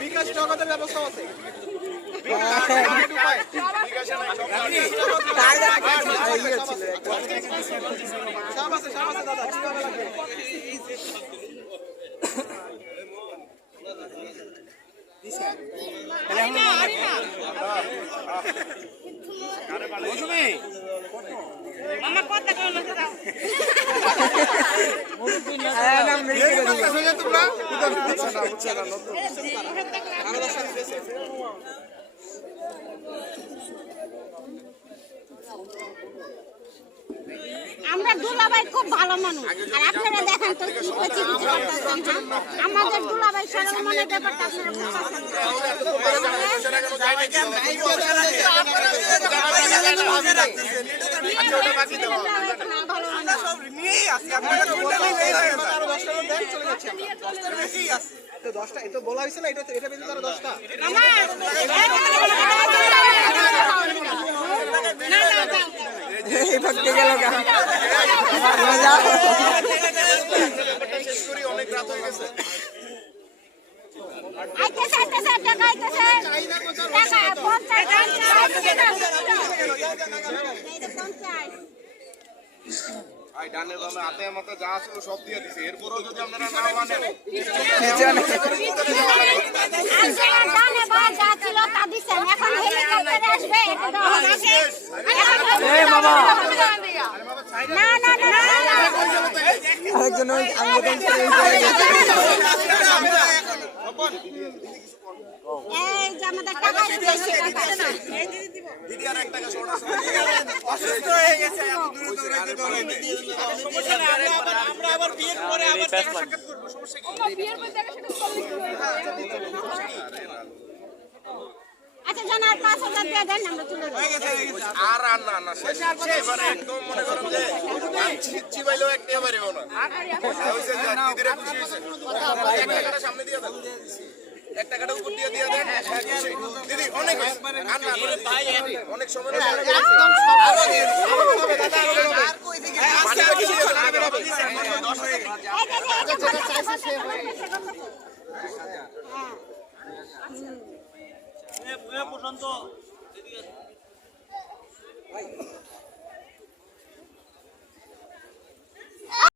বিকাশ নগদের ব্যবস্থা আছে। আমরা দুলাভাই খুব ভালো মানুষ, আর আপনারা দেখেন তো কি করছি আমাদের দুলাভাই সরল মনের ব্যাপারটা দশটা এটা বলা হয়েছে না, এটা বেশি তারা 10টা অনেক রাত হয়ে গেছে। ডানের বামে হাতে মাথা যা ছিল সব দিয়ে দিছে, এরপরও যদি আপনারা না মানেন অসুস্থ হয়ে গেছে, আমরা আবার বিয়ের পরে আবার দেখা সাক্ষাৎ করবো, সমস্যা কি? আচ্ছা জানার 5000 দিয়ে দেন, আমরা চলে যাই। আর না না শেষ এবারে একদম মনে করেন যে ছিচ্ছি বাইলেও একটা পারিও না। হইছে যে দিদিরা খুশি হইছে, এক টাকাটা সামনে দিয়ে দেন, এক টাকাটা উপর দিয়ে দিয়ে দেন দিদি। অনেক আর না ভাই অনেক সময় একদম আরো দিয়ে দাদা আর কই থেকে মানে কিছু হবে 10 হয়ে গেছে। পর্যন্ত